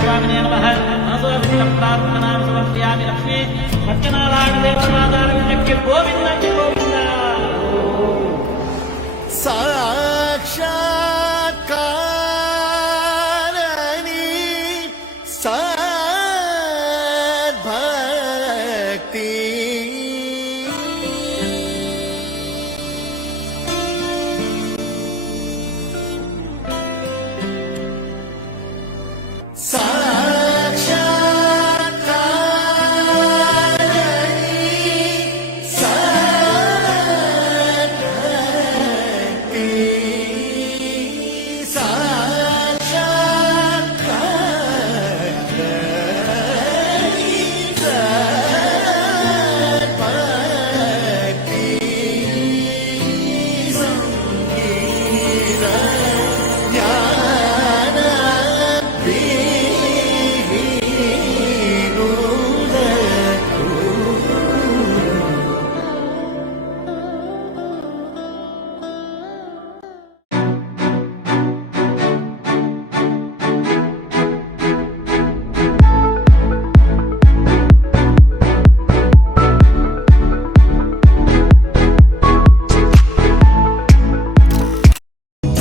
स्वामिने नमः प्रार्थनां समर्पयामि लक्ष्मी सत्यनारायण देवनादारविन्दಕ್ಕೆ ಗೋವಿಂದ ಗೋವಿಂದ साक्षात्कारणी सद्भक्ति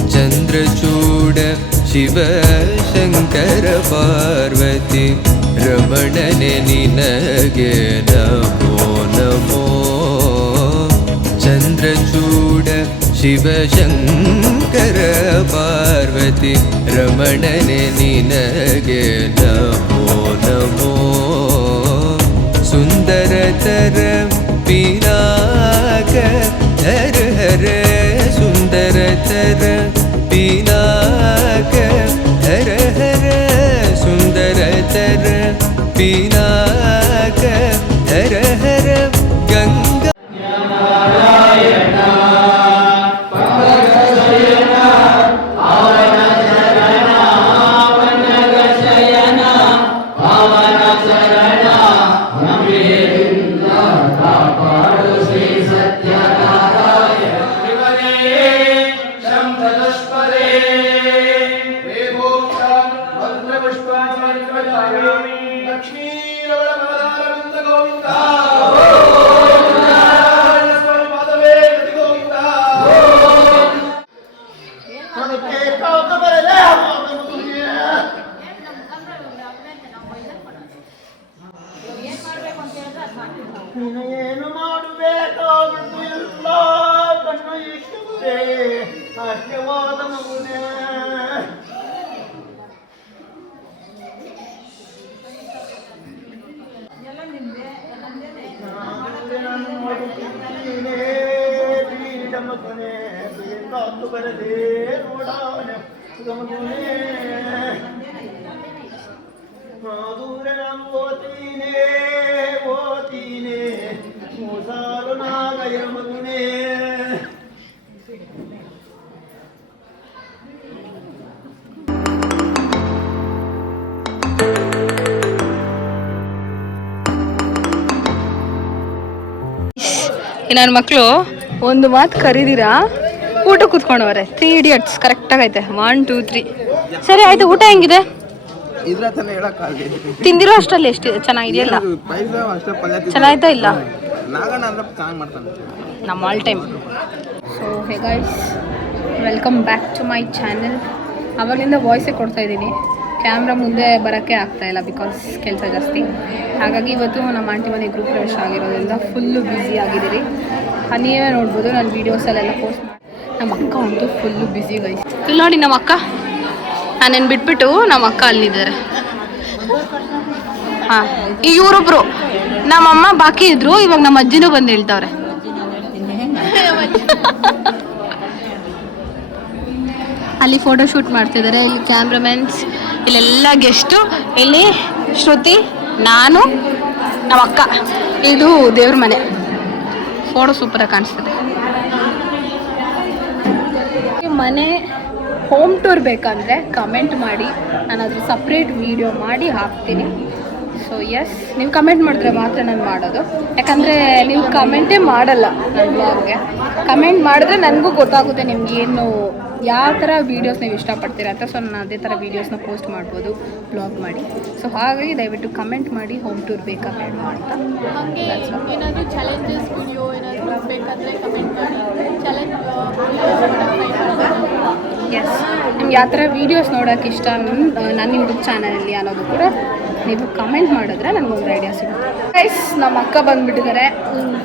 चंद्रचूड शिव शंकर पार्वती रमणने निनगे नमो नमो चंद्रचूड शिव शंकर पार्वती रमणने निनगे नमो नमो सुंदरतर पिनाक हर हर सुंदरतर पिनाक हर हर सुंदरतर पिनाक हर हर गंगा ಏನು ಮಾಡಬೇಕೋ ಇಲ್ಲ ಕಣ್ಣು ಇಷ್ಟೇ ಅಷ್ಟವಾದ ಮಗುನೇ ಮಗನೇ ಬೇಕಾದ್ದು ಬರದೆ ನೋಡಾನೆ ಮಗನೇ ದೂರ ಓತೀನೇ ಓತೀನೇ ಮೋಸಾರು ನಾಗಯ ಮಗುನೇ ನನ್ನ ಮಕ್ಕಳು ಒಂದು ಮಾತು ಕರೀದಿರಾ ಊಟ ಕೂತ್ಕೊಂಡವ್ರೆ 3 ಇಡಿಯಟ್ಸ್ ಕರೆಕ್ಟಾಗಿ ಐತೆ 1 2 3 ಸರಿ ಆಯ್ತು ಊಟ ಹೆಂಗಿದೆ ತಿಂದಿರೋ ಅಷ್ಟರಲ್ಲಿ ಎಷ್ಟಿದೆ ಚೆನ್ನಾಗಿದೆಯಲ್ಲ ಚೆನ್ನಾಯ್ತಾ ಇಲ್ಲ ನಮ್ಮ all time so hey guys welcome back to my channel ಆವಾಗಲಿಂದ ವಾಯ್ಸೇ ಕೊಡ್ತಾ ಇದ್ದೀನಿ ಕ್ಯಾಮ್ರಾ ಮುಂದೆ ಬರೋಕ್ಕೆ ಆಗ್ತಾಯಿಲ್ಲ ಬಿಕಾಸ್ ಕೆಲಸ ಜಾಸ್ತಿ ಹಾಗಾಗಿ ಇವತ್ತು ನಮ್ಮ ಆಂಟಿ ಮನೆ ಗ್ರೂಪ್ ಪ್ರವೇಶ ಆಗಿರೋದ್ರಿಂದ ಫುಲ್ಲು ಬ್ಯುಸಿ ಆಗಿದ್ದೀರಿ ನೀವೇ ನೋಡ್ಬೋದು ನಾನು ವೀಡಿಯೋಸಲ್ಲೆಲ್ಲ ಪೋಸ್ಟ್ ಮಾಡಿ ನಮ್ಮ ಅಕ್ಕ ಅಂತೂ ಫುಲ್ಲು ಬ್ಯುಸಿ ಗೈಸ್ ಇಲ್ಲಿ ನೋಡಿ ನಮ್ಮ ಅಕ್ಕ ನಾನೇನು ಬಿಟ್ಬಿಟ್ಟು ನಮ್ಮ ಅಕ್ಕ ಅಲ್ಲಿದ್ದಾರೆ ಹಾಂ ಈಗ ಇವರೊಬ್ರು ನಮ್ಮಮ್ಮ ಬಾಕಿ ಇದ್ರು ಇವಾಗ ನಮ್ಮ ಅಜ್ಜಿನೂ ಬಂದು ಹೇಳ್ತಾವ್ರೆ ಅಲ್ಲಿ ಫೋಟೋ ಶೂಟ್ ಮಾಡ್ತಿದ್ದಾರೆ ಇಲ್ಲಿ ಕ್ಯಾಮ್ರಾಮನ್ಸ್ ಇಲ್ಲೆಲ್ಲ ಗೆಸ್ಟು ಇಲ್ಲಿ ಶ್ರುತಿ ನಾನು ನಮ್ಮ ಅಕ್ಕ ಇದು ದೇವ್ರ ಮನೆ ಫೋಟೋ ಸೂಪರಾಗಿ ಕಾಣಿಸ್ತದೆ ಮನೆ ಹೋಮ್ ಟೂರ್ ಬೇಕಂದರೆ ಕಮೆಂಟ್ ಮಾಡಿ ನಾನು ಅದ್ರ ಸಪ್ರೇಟ್ ವಿಡಿಯೋ ಮಾಡಿ ಹಾಕ್ತೀನಿ ಸೊ ಎಸ್, ನೀವು ಕಮೆಂಟ್ ಮಾಡಿದ್ರೆ ಮಾತ್ರ ನಾನು ಮಾಡೋದು. ಯಾಕಂದರೆ ನೀವು ಕಮೆಂಟೇ ಮಾಡಲ್ಲ ನನ್ನ ಬ್ಲಾಗ್ಗೆ. ಕಮೆಂಟ್ ಮಾಡಿದ್ರೆ ನನಗೂ ಗೊತ್ತಾಗುತ್ತೆ ನಿಮ್ಗೆ ಏನು ಯಾವ ಥರ ವೀಡಿಯೋಸ್ ನೀವು ಇಷ್ಟಪಡ್ತೀರಾ ಅಂತ. ಸೊ ನಾನು ಅದೇ ಥರ ವೀಡಿಯೋಸ್ನ ಪೋಸ್ಟ್ ಮಾಡ್ಬೋದು ಬ್ಲಾಗ್ ಮಾಡಿ. ಸೊ ಹಾಗಾಗಿ ದಯವಿಟ್ಟು ಕಮೆಂಟ್ ಮಾಡಿ ಹೋಮ್ ಟೂರ್ ಬೇಕಾ ಬೇಡ ಅಂತ. ಹಾಗೆ ಏನಾದರೂ ಚಾಲೆಂಜಸ್ ವಿಡಿಯೋ ಏನಾದರೂ ಬೇಕಂದರೆ ಕಮೆಂಟ್ ಮಾಡಿ. ಚಾಲೆಂಜ್ ಎಸ್, ನಿಮ್ಗೆ ಯಾವ ಥರ ವೀಡಿಯೋಸ್ ನೋಡೋಕೆ ಇಷ್ಟ ನನ್ನ ಯೂಟ್ಯೂಬ್ ಚಾನಲಲ್ಲಿ ಅನ್ನೋದು ಕೂಡ ನೀವು ಕಮೆಂಟ್ ಮಾಡಿದ್ರೆ ನನಗೊಂದು ಐಡಿಯಾ ಸಿಗುತ್ತೆ. ಗೈಸ್, ನಮ್ಮ ಅಕ್ಕ ಬಂದುಬಿಟ್ಟಿದ್ದಾರೆ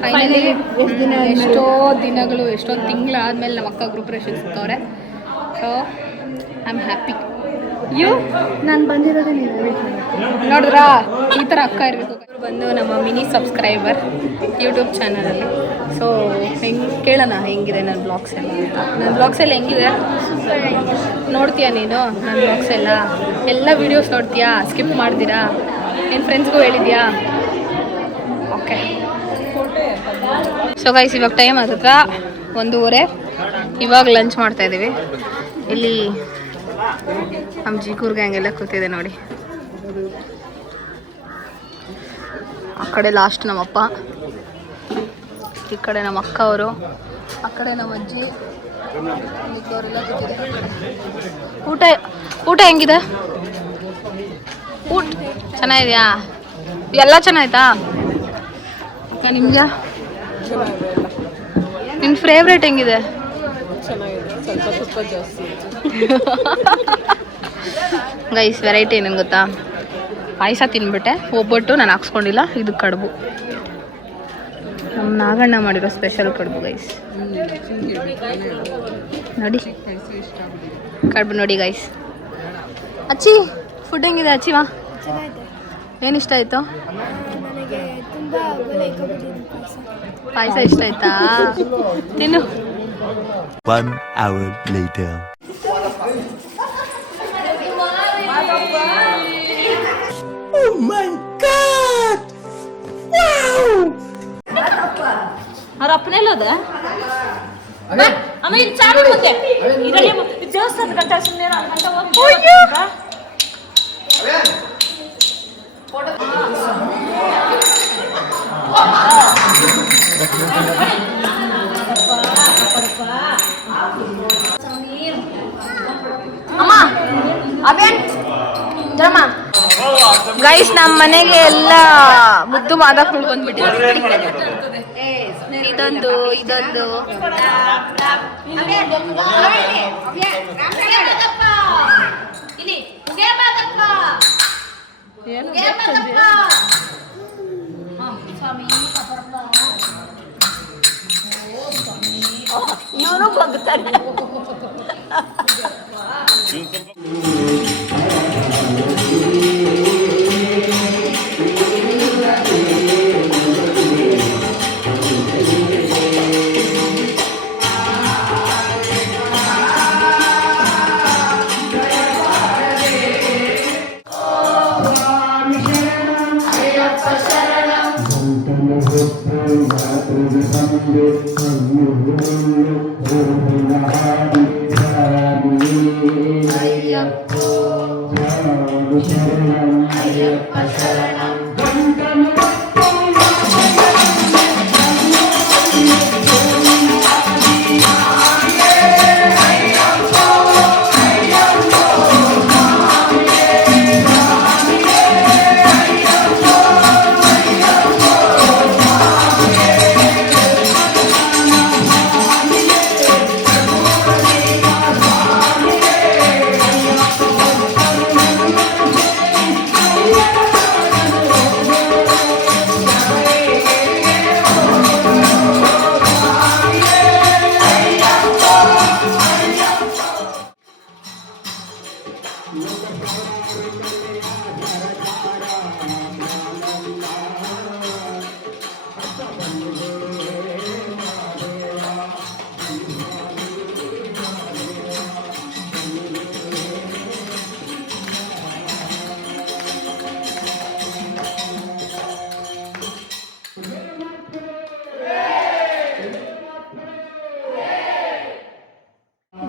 ಫೈನಲಿ. ಎಷ್ಟೋ ದಿನಗಳು, ಎಷ್ಟೊಂದು ತಿಂಗಳಾದಮೇಲೆ ನಮ್ಮ ಅಕ್ಕ ಗ್ರೂಪ್ರೇಷನ್ ಸಿಗ್ತವ್ರೆ. So I am happy. ಯು ನಾನು ಬಂದಿರೋದೇ ನೀವು ನೋಡಿದ್ರಾ, ಈ ಥರ ಅಕ್ಕ ಇರಬೇಕು. ಬಂದು ನಮ್ಮ ಮಿನಿ ಸಬ್ಸ್ಕ್ರೈಬರ್ ಯೂಟ್ಯೂಬ್ ಚಾನಲಲ್ಲಿ. ಸೊ ಹೆಂಗೆ ಕೇಳೋಣ ಹೆಂಗಿದೆ ನನ್ನ ಬ್ಲಾಗ್ಸ್ ಎಲ್ಲ ಅಂತ. ನನ್ನ ಬ್ಲಾಗ್ಸ್ ಎಲ್ಲ ಹೆಂಗಿದೆ ನೋಡ್ತೀಯಾ ನೀನು? ನನ್ನ ಬ್ಲಾಗ್ಸ್ ಎಲ್ಲ ವೀಡಿಯೋಸ್ ನೋಡ್ತೀಯಾ? ಸ್ಕಿಪ್ ಮಾಡ್ತೀರಾ? ಏನು ಫ್ರೆಂಡ್ಸ್ಗೂ ಹೇಳಿದ್ಯಾ? ಓಕೆ. ಸೊ ಗೈಸ್, ಇವಾಗ ಟೈಮ್ ಆಗುತ್ತ 1:30. ಇವಾಗ ಲಂಚ್ ಮಾಡ್ತಾಯಿದ್ದೀವಿ. ಇಲ್ಲಿ ನಮ್ಮ ಜೀಕೂರ್ ಗ್ಯಾಂಗ್ ಎಲ್ಲ ಕೂತಿದೆ ನೋಡಿ. ಆ ಕಡೆ ಲಾಸ್ಟ್ ನಮ್ಮಪ್ಪ, ಈ ಕಡೆ ನಮ್ಮ ಅಕ್ಕ ಅವರು, ಆ ಕಡೆ ನಮ್ಮ ಅಜ್ಜಿ, ಮಿಕ್ಕವರೆಲ್ಲ ಕೂತಿದೆ. ಊಟ ಹೆಂಗಿದೆ? ಊಟ ಚೆನ್ನಾಗಿದೆಯಾ? ಎಲ್ಲ ಚೆನ್ನಾಯ್ತಾ? ನಿಮಗೆ ನಿನ್ನ ಫೇವ್ರೇಟ್ ಹೆಂಗಿದೆ? ಗೈಸ್, ವೆರೈಟಿ ಏನೇನು ಗೊತ್ತಾ? ಪಾಯಸ ತಿನ್ಬಿಟ್ಟೆ, ಒಬ್ಬಟ್ಟು ನಾನು ಹಾಕ್ಸ್ಕೊಂಡಿಲ್ಲ. ಇದು ಕಡುಬು, ನಮ್ಮ ನಾಗಣ್ಣ ಮಾಡಿರೋ ಸ್ಪೆಷಲ್ ಕಡುಬು ಗೈಸ್. ನೋಡಿ ಕಡುಬು ನೋಡಿ ಗೈಸ್. ಅಚ್ಚಿ, ಫುಡ್ ಹೆಂಗಿದೆ ಅಚ್ಚಿವಾ? ಏನು ಇಷ್ಟ ಆಯಿತು? ನನಗೆ ತುಂಬ ಪಾಯಸ ಇಷ್ಟ ಆಯ್ತಾ? ತಿನ್ನು. 1 hour later. Oh my God! Wow! ಅವ್ರ ಅಪ್ಪನೆಲ್ಲೋದ ಅಮ್ಮ ಇಲ್ಲಿ ಚಾಲು ಮುಂದೆ ಇದರಲ್ಲಿ ದೇವಸ್ಥಾನ ಗಂಟೆ ಸುಮ್ಮನೆ ಅಮ್ಮ ಅವೇನ್ ಜಮ್ಮ ಗೈಸ್, ನಮ್ಮ ಮನೆಗೆ ಎಲ್ಲ ಮುದ್ದು ಮಾದಕ್ಕಳು ಬಂದ್ಬಿಟ್ಟಿದ್ದಾರೆ. ಇದೊಂದು ಇವನು ಬಗ್ತಾನೆ.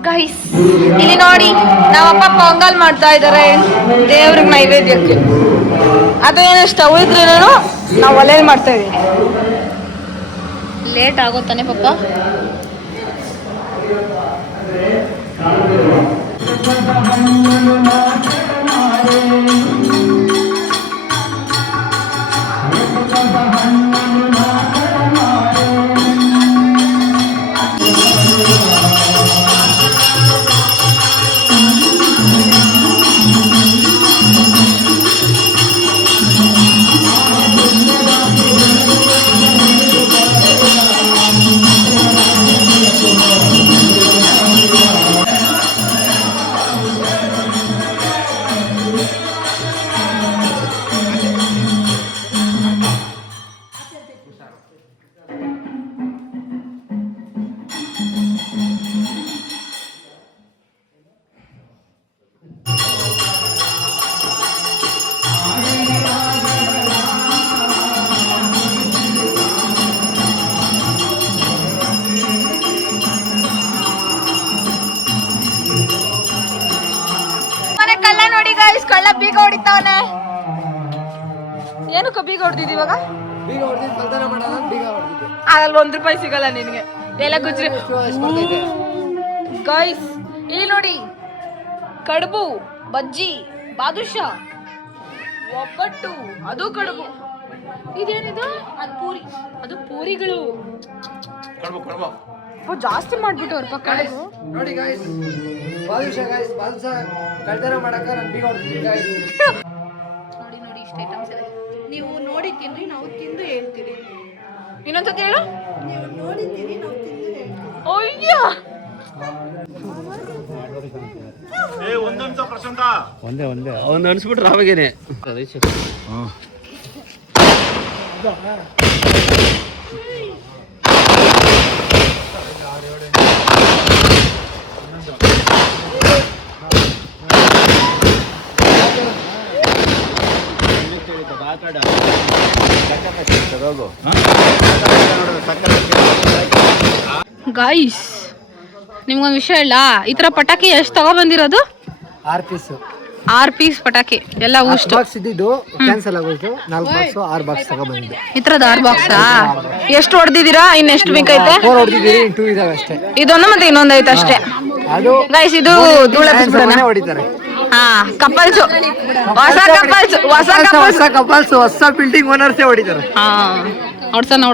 ಗೈಸ್ ಇಲ್ಲಿ ನೋಡಿ, ನಮ್ಮಪ್ಪ ಪೊಂಗಲ್ ಮಾಡ್ತಾ ಇದ್ದಾರೆ ದೇವ್ರಿಗೆ ನೈವೇದ್ಯಕ್ಕೆ. ಅದೇನು ಸ್ಟವ್ ಇದ್ರೇನು ನಾವು ಒಲೆಯಲ್ಲಿ ಮಾಡ್ತಾ ಇದೀವಿ. ಲೇಟ್ ಆಗುತ್ತಾನೆ ಪಾಪ. ಕಳ್ಳ ನೋಡಿ ಗೈಸ್, ಕಳ್ಳ ಬೀಗ ಹೊಡಿತಾವನೆ. ಏನಕ್ಕೆ ಬೀಗ ಹೊಡೆದಿದ್ದು ಇವಾಗ? ಅದ್ರಲ್ಲಿ ₹1 ಸಿಗಲ್ಲ ನಿನ್ಗೆ. ಎಲ್ಲ ಗುಜ್ರಿ ಗೈಸ್, ಇಲ್ಲಿ ನೋಡಿ, ಕಡುಬು, ಬಜ್ಜಿ, ಬಾದುಷಾ, ಒಬ್ಬಟ್ಟು, ಅದು ಕಡುಬು. ಇದೇನಿದು? ಅದು ಪೂರಿ, ಅದು ಪೂರಿಗಳು. ಜಾಸ್ತಿ ಮಾಡ್ಬಿಟ್ಟವ್ರ ಕಡುಬು. ನೋಡಿ ಗೈಸ್, ಬಾದುಷಾ ಗೈಸ್, ಬಾದುಷಾ ಕಳ್ತನ ಮಾಡಕ ನಾನು ಬೀಗ ಹೊಡೆದಿದ್ದೀನಿ ಗೈಸ್. ನೋಡಿ ನೋಡಿ, ಇಷ್ಟು ಐಟಮ್ಸ್ ಇದೆ. ನೀವು ನೋಡಿ ತಿನ್ರಿ, ನಾವು ತಿಂದು ಹೇಳ್ತೀವಿ. ಇನ್ನೊಂದ್ಸತಿ ಹೇಳು. ನೀವು ನೋಡಿ ತಿನ್ರಿ, ನಾವು ತಿಂದು ಹೇಳ್ತೀವಿ. ಅಯ್ಯೋ, ಒಂದು ಅನ್ಸ್ಬಿಟ್ರೆ ಅವಾಗೇನೆ. ಗಾಯ್ಸ್, ನಿಮ್ಗೊಂದು ವಿಷಯ ಇಲ್ಲ, ಈ ತರ ಪಟಾಕಿ ಎಷ್ಟು ತಗೊಬಂದಿರೋದು? 6 ಪೀಸ್ ಪಟಾಕಿ ಎಲ್ಲ ಉಷ್ಟು ಬಾಕ್ಸ್ ಇದ್ದಿದ್ದು ಕ್ಯಾನ್ಸಲ್ ಆಗೋಯ್ತು. 4 ಬಾಕ್ಸ್ 6 ಬಾಕ್ಸ್ ತಗೊಬಂದಿದ್ದೆ. ಈ ತರದ 6 ಬಾಕ್ಸಾ? ಎಷ್ಟು ಹೊಡೆದಿದ್ದೀರಾ? ಇನ್ನೆಷ್ಟು ಬೇಕೈತೆ? 4 ಹೊಡೆದಿದ್ದೀರಿ, 2 ಇದಾವೆ ಅಷ್ಟೇ. ಇದೊಂದು ಮತ್ತೆ ಇನ್ನೊಂದು ಐತೆ ಅಷ್ಟೇ ಗೈಸ್. ಇದು ಧೂಳ ಹೊಡಿತಾರೆ. ಹಾ, ಕಪಲ್ಸ್, ಹೊಸ ಕಪಲ್ಸ್, ಹೊಸ ಬಿಲ್ಡಿಂಗ್ ಓನರ್ಸೇ ಹೊಡಿತಾರೆ. ಹಾ, ಹೊಡ್ಸೋಣ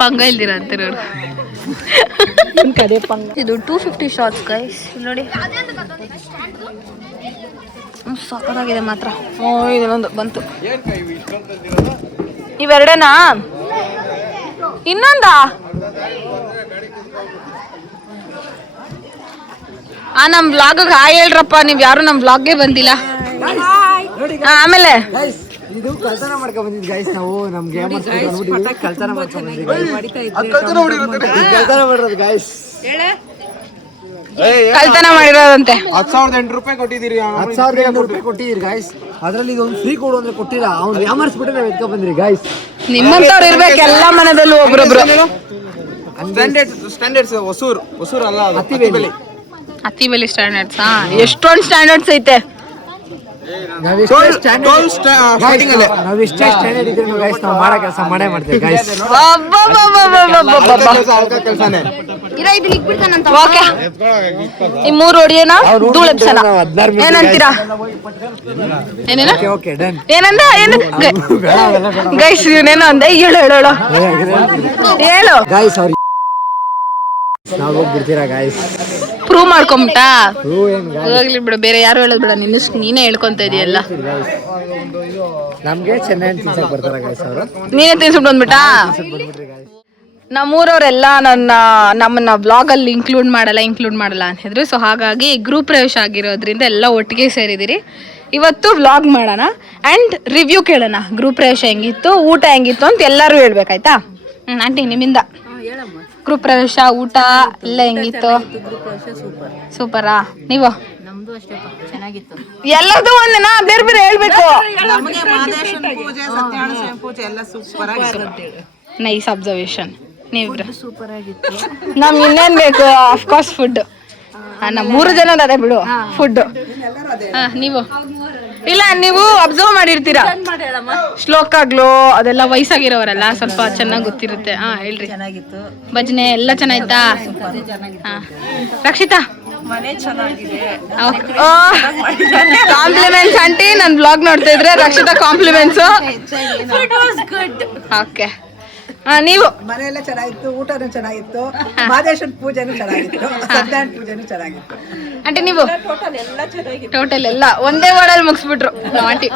ಪಂಗ ಇಲ್ದಿರ ಅಂತೀರ ಇದು 250 ಶಾಟ್ಸ್ ಗೈಸ್. ನೋಡಿ ಸಖತ್ತಾಗಿದೆ ಮಾತ್ರ. ಇದೊಂದು ಬಂತು. ಇವೆರಡೇನಾ? ಇನ್ನೊಂದಾ? ನಮ್ ಬ್ಲಾಗ್ ಹಾಯ್ ಹೇಳ್ರಪ್ಪ. ನೀವ್ ಯಾರು ನಮ್ ಬ್ಲಾಗ್ಗೆ ಬಂದಿಲ್ಲ. ಆಮೇಲೆ ಇದು ಕಳ್ತನ ಮಾಡ್ಕೊಂಡ್ ಬಂದಿದ್ ಗೈಸ್. ನಾವು ನಮ್ಗೆ ಕಳ್ತನ ಮಾಡ್ಕೊಂಡ್ ಬಂದಿದ್ವಿ ಗೈಸ್. ಕಳ್ತನ ಮಾಡಿರೋದಂತೆ. 10,800 ರೂಪಾಯಿ ಕೊಟ್ಟಿದ್ದೀರಿ. 10,800 ರೂಪಾಯಿ ಕೊಟ್ಟಿದ್ದೀರಿ ಗೈಸ್. ಅದ್ರಲ್ಲಿ ಇದೊಂದು ಫ್ರೀ ಕೊಡು ಅಂದ್ರೆ ಕೊಟ್ಟಿಲ್ಲ. ಅವ್ನು ಯಾಮರ್ಸ್ಬಿಟ್ಟು ನಾವ್ ಎತ್ಕೊಂಡ್ ಬಂದ್ರಿ ಗೈಸ್. ನಿಮ್ಮಂತವ್ರು ಇರ್ಬೇಕು ಎಲ್ಲ ಮನೆದಲ್ಲೂ ಒಬ್ರೊಬ್ರು. ಸ್ಟ್ಯಾಂಡರ್ಡ್ಸ್ ಹೊಸೂರ್ ಅಲ್ಲ, ಅತಿಬೆಲಿ ಸ್ಟ್ಯಾಂಡರ್ಡ್ಸ್. ಎಷ್ಟೊಂದು ಸ್ಟ್ಯಾಂಡರ್ಡ್ಸ್ ಐತೆ. ನಾವಿಷ್ಟೇ ಸ್ಟ್ಯಾಂಡರ್ಡ್ ಇದ್ರೆ ಗೈಸ್ ನಾವು ಮಾಡೋ ಕೆಲಸ ಮಾಡೇ ಮಾಡ್ತೀವಿ ಗೈಸ್. ಓಕೆ, ಈ 3 ಹೊಡಿಯೋಣ, ಧೂಳೆಪ್ಸನ. ಏನಂತೀರಾ? ಏನೇನ ಓಕೆ ಡನ್. ಏನಂದ? ಏನು ಗೈಸ್? ಇವನೇನೋ ಅಂದೆ. ಹೇಳು ಗೈಸ್. ಅವ್ರಿಗೆ ನಾವು ಹೋಗ್ಬಿಡ್ತೀರಾ ಗೈಸ್? ಪ್ರೂವ್ ಮಾಡ್ಕೊಂಬಿಟ್ಟಾ? ಹೋಗ್ಲಿ ಬಿಡು, ಬೇರೆ ಯಾರು ಹೇಳೋದು ಬಿಡ, ನೀನೇ ಹೇಳ್ಕೊಂತ ಇದೀಯಲ್ಲ. ನಮ್ಗೆ ಚೆನ್ನೈ ತಿನ್ಸಕ್ ಬರ್ತಾರ ಗೈಸ್ ಅವರು. ನೀನೇ ತಿನ್ಸ್ಬಿಟ್ಟು ಬಂದ್ಬಿಟ್ಟಾ? ನಮ್ಮೂರವರೆಲ್ಲ ನಮ್ಮನ್ನ ಬ್ಲಾಗ್ ಅಲ್ಲಿ ಇನ್ಕ್ಲೂಡ್ ಮಾಡಲ್ಲ ಅಂತ ಹೇಳಿದ್ರು. ಸೊ ಹಾಗಾಗಿ ಗ್ರೂಪ್ ಪ್ರವೇಶ ಆಗಿರೋದ್ರಿಂದ ಎಲ್ಲ ಒಟ್ಟಿಗೆ ಸೇರಿದಿರಿ. ಇವತ್ತು ವ್ಲಾಗ್ ಮಾಡೋಣ ಆ್ಯಂಡ್ ರಿವ್ಯೂ ಕೇಳೋಣ. ಗ್ರೂಪ್ ಪ್ರವೇಶ ಹೆಂಗಿತ್ತು, ಊಟ ಹೆಂಗಿತ್ತು ಅಂತ ಎಲ್ಲರೂ ಹೇಳ್ಬೇಕಾಯ್ತಾ? ಆಂಟಿ ನಿಮ್ಮಿಂದ ಗ್ರೂಪ್ ಪ್ರವೇಶ, ಊಟ ಎಲ್ಲ ಹೆಂಗಿತ್ತು? ಸೂಪರಾ? ನೀವು? ಎಲ್ಲದೂ ಒಂದೇನಾ? ಬೇರೆ ಬೇರೆ ಹೇಳ್ಬೇಕು. Nice observation. ನೀವಿಬ್ರು ನಮ್ಗೆ ಇನ್ನೇನ್ ಬೇಕು? Of course food. ನಮ್ಮ 3 ಜನ ಅದೇ ಬಿಡು. ಫುಡ್ ನೀವು ಇಲ್ಲ, ನೀವು ಅಬ್ಸರ್ವ್ ಮಾಡಿರ್ತೀರಾ, ಶ್ಲೋಕಾಗ್ಲೋ ಅದೆಲ್ಲ ವಯಸ್ಸಾಗಿರೋರಲ್ಲ, ಸ್ವಲ್ಪ ಚೆನ್ನಾಗಿ ಗೊತ್ತಿರುತ್ತೆ. ಹೇಳ್ರಿ. ಭಜನೆ ಎಲ್ಲ ಚೆನ್ನಾಯ್ತಾ? ರಕ್ಷಿತಾ? ಕಾಂಪ್ಲಿಮೆಂಟ್ಸ್ ಆಂಟಿ, ನನ್ನ ಬ್ಲಾಗ್ ನೋಡ್ತಾ ಇದ್ರೆ ರಕ್ಷಿತಾ ಕಾಂಪ್ಲಿಮೆಂಟ್ಸ್. ಓಕೆ, ನೀವು? ಮನೆಯೆಲ್ಲ ಚೆನ್ನಾಗಿತ್ತು, ಊಟನೂ ಚೆನ್ನಾಗಿತ್ತು, ಮಹದೇಶ್ವರ ಪೂಜೆನೂ ಚೆನ್ನಾಗಿತ್ತು, ಸತ್ಯನಾರಾಯಣ ಪೂಜೆನೂ ಚೆನ್ನಾಗಿತ್ತು. ಆಂಟಿ ನೀವು? ಟೋಟಲ್ ಎಲ್ಲ ಒಂದೇ ವಾರ್ಡಲ್ಲಿ ಮುಗಿಸ್ಬಿಟ್ರು ಆಂಟಿ.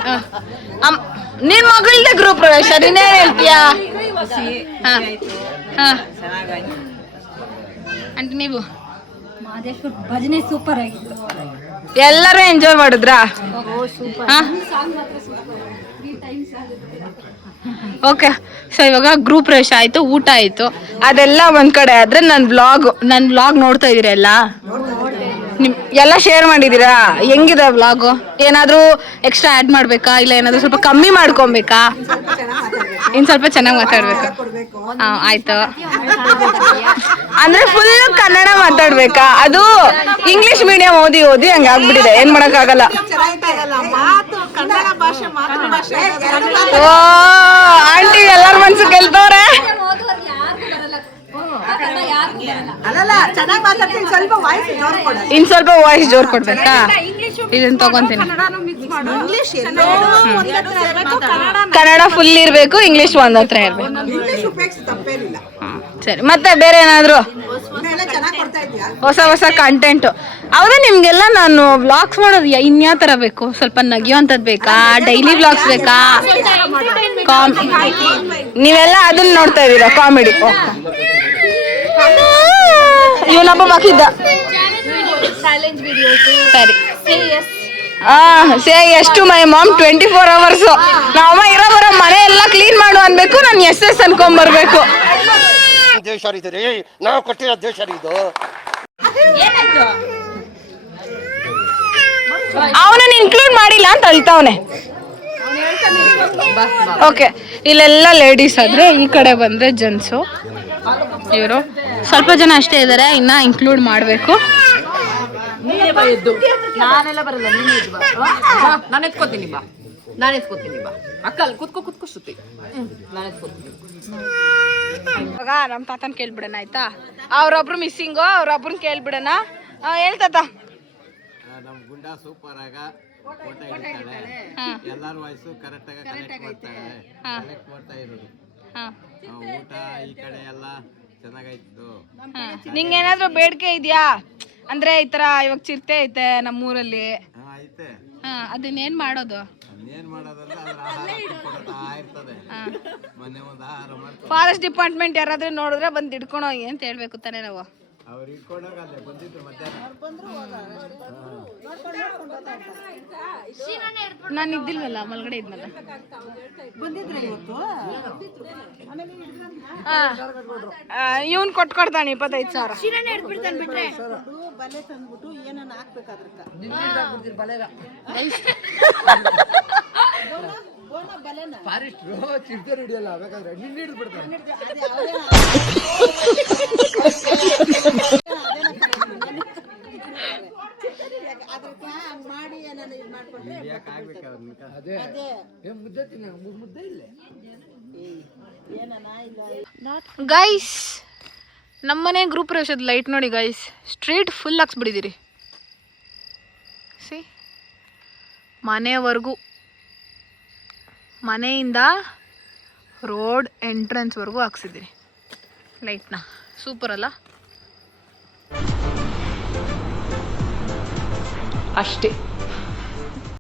ನಿನ್ ಮಗಳದ ಗ್ರೂಪ್ ಪ್ರವೇಶ, ನೀನೇನ್ ಹೇಳ್ತೀಯಾ? ಆಂಟಿ ನೀವು? ಭಜನೆ ಸೂಪರ್ ಆಗಿತ್ತು, ಎಲ್ಲರೂ ಎಂಜಾಯ್ ಮಾಡಿದ್ರಾ? ಓಕೆ, ಸೊ ಇವಾಗ ಗ್ರೂಪ್ ಪ್ರವೇಶ ಆಯಿತು, ಊಟ ಆಯಿತು, ಅದೆಲ್ಲ ಒಂದು ಕಡೆ ಆದರೆ ನನ್ನ ವ್ಲಾಗ್ ನೋಡ್ತಾ ಇದ್ದೀರಲ್ಲ, ಎಲ್ಲ ಶೇರ್ ಮಾಡಿದ್ದೀರಾ? ಹೆಂಗಿದೆ ವ್ಲಾಗು? ಏನಾದರೂ ಎಕ್ಸ್ಟ್ರಾ ಆ್ಯಡ್ ಮಾಡಬೇಕಾ, ಇಲ್ಲ ಏನಾದರೂ ಸ್ವಲ್ಪ ಕಮ್ಮಿ ಮಾಡ್ಕೊಬೇಕಾ? ಇನ್ನು ಸ್ವಲ್ಪ ಚೆನ್ನಾಗಿ ಮಾತಾಡಬೇಕು. ಆಯಿತು. ಅಂದರೆ ಫುಲ್ ಕನ್ನಡ ಮಾತಾಡಬೇಕಾ? ಅದು ಇಂಗ್ಲೀಷ್ ಮೀಡಿಯಂ ಓದಿ ಹಂಗೆ ಆಗ್ಬಿಟ್ಟಿದೆ, ಏನು ಮಾಡೋಕ್ಕಾಗಲ್ಲ. ಓ ಆಂಟಿ ಎಲ್ಲರ ಮನ್ಸು ಗೆಲ್ತವ್ರೆ. ಇನ್ ಸ್ವಲ್ಪ ವಾಯ್ಸ್ ಜೋರ್ ಕೊಡ್ಬೇಕಾ? ಇದನ್ನ ತಗೊಂತೀನಿ. ಕನ್ನಡ ಫುಲ್ ಇರ್ಬೇಕು, ಇಂಗ್ಲಿಷ್ ಒಂದ್ ಹತ್ರ ಇರ್ಬೇಕು. ಸರಿ, ಮತ್ತೆ ಬೇರೆ ಏನಾದ್ರು ಹೊಸ ಕಂಟೆಂಟ್? ಹೌದಾ, ನಿಮ್ಗೆಲ್ಲ ನಾನು ವ್ಲಾಗ್ಸ್ ಮಾಡೋದು ಇನ್ಯಾವ ತರ ಬೇಕು? ಸ್ವಲ್ಪ ನಗಿಯೋಂಥದ್ದು ಬೇಕಾ? ಡೈಲಿ ವ್ಲಾಗ್ಸ್ ಬೇಕಾ? ನೀವೆಲ್ಲ ಅದನ್ನ ನೋಡ್ತಾ ಇದೀರಾ, ಕಾಮಿಡಿ. ಇವನೊಬ್ಬ ಬಾಕಿದ್ದ. ಸರಿ, ಸೇ ಎಷ್ಟು ಮೈ ಮಾಮ್ 24 hours. ನಾವಮ್ಮ ಇರೋ ಬರೋ ಮನೆ ಎಲ್ಲ ಕ್ಲೀನ್ ಮಾಡು ಅನ್ಬೇಕು, ನಾನು ಎಸ್ ಅನ್ಕೊಂಡ್ಬರ್ಬೇಕು. ನಾವು ಕೊಟ್ಟಿರೋ ದೇಶ ಇದು. ಅವನನ್ನ ಇನ್ಕ್ಲೂಡ್ ಮಾಡಿಲ್ಲ ಅಂತ ಅಳ್ತಾವನೆ. ಓಕೆ, ಇಲ್ಲೆಲ್ಲ ಲೇಡೀಸ್ ಆದ್ರೆ, ಈ ಕಡೆ ಬಂದ್ರೆ ಜೆಂಟ್ಸು. ಇವರು ಸ್ವಲ್ಪ ಜನ ಅಷ್ಟೇ ಇದ್ದಾರೆ, ಇನ್ನ ಇನ್ಕ್ಲೂಡ್ ಮಾಡಬೇಕು. ನಾನೆಲ್ಲ ಬರಲ್ಲ, ನಾನು ಎತ್ಕೋತೀನಿ ಬಾ, ಅಕ್ಕಲ್ ಕುತ್ಕೋ ಶ್ರುತಿ, ನಾನು ಎತ್ಕೋತೀನಿ. ಇವಾಗ ನಮ್ಮ ತಾತನ್ ಕೇಳ್ಬಿಡೋಣ, ಆಯ್ತಾ? ಅವ್ರೊಬ್ರು ಮಿಸ್ಸಿಂಗು, ಅವ್ರೊಬ್ರನ್ನ ಕೇಳ್ಬಿಡೋಣ. ಹೇಳ್ತಾತ ನಮ್ಮ ಗುಂಡ ಸೂಪರ್ ಆಗ ಫೋಟೋ ಹಿಡಿತಾಳೆ, ಎಲ್ಲಾರ ವಾಯ್ಸು ಕರೆಕ್ಟ್ ಆಗಿ ಕನೆಕ್ಟ್ ಮಾಡ್ತಾ ಇರೋದು. ಊಟ ಈ ಕಡೆ ಎಲ್ಲ ಚೆನ್ನಾಗಾಯ್ತು. ನಿಂಗೇನಾದ್ರೂ ಬೇಡಿಕೆ ಇದೆಯಾ? ಅಂದ್ರೆ ಈ ತರ ಇವಾಗ ಚಿರತೆ ಐತೆ ನಮ್ಮೂರಲ್ಲಿ, ಐತೆ, ಅದನ್ನೇನ್ ಮಾಡೋದು? ಫಾರೆಸ್ಟ್ ಡಿಪಾರ್ಟ್ಮೆಂಟ್ ಯಾರಾದ್ರೂ ನೋಡಿದ್ರೆ ಬಂದು ಹಿಡ್ಕೊಂಡು ಹೋಗಿ ಅಂತ ಹೇಳ್ಬೇಕು ತಾನೇ ನಾವು. ನಾನು ಇದ್ದಿಲ್ವಲ್ಲ, ಮಲ್ಗಡೆ ಇದ್ನಲ್ಲ. ಇವನ್ ಕೊಟ್ಕೊಡ್ತಾನೆ 25,000. ಬಲೆ ತಂದ್ಬಿಟ್ಟು ಏನನ್ನ ಹಾಕ್ಬೇಕಾದ್ರಕ್ಕ ಮಾಡಿ ಏನಾನ ಇದು ಮಾಡ್ಕೊಂಡ್ರೆ ಗೈಸ್, ನಮ್ಮನೆ ಗ್ರೂಪ್ ಪ್ರವೇಶದ ಲೈಟ್ ನೋಡಿ ಗೈಸ್, ಸ್ಟ್ರೀಟ್ ಫುಲ್ ಹಾಕ್ಸ್ಬಿಟ್ಟಿದ್ದೀರಿ. ಸಿ, ಮನೆವರೆಗೂ, ಮನೆಯಿಂದ ರೋಡ್ ಎಂಟ್ರೆನ್ಸ್ವರೆಗೂ ಹಾಕ್ಸಿದ್ದೀರಿ ಲೈಟ್ನ. ಸೂಪರ್ ಅಲ್ಲ? ಅಷ್ಟೇ.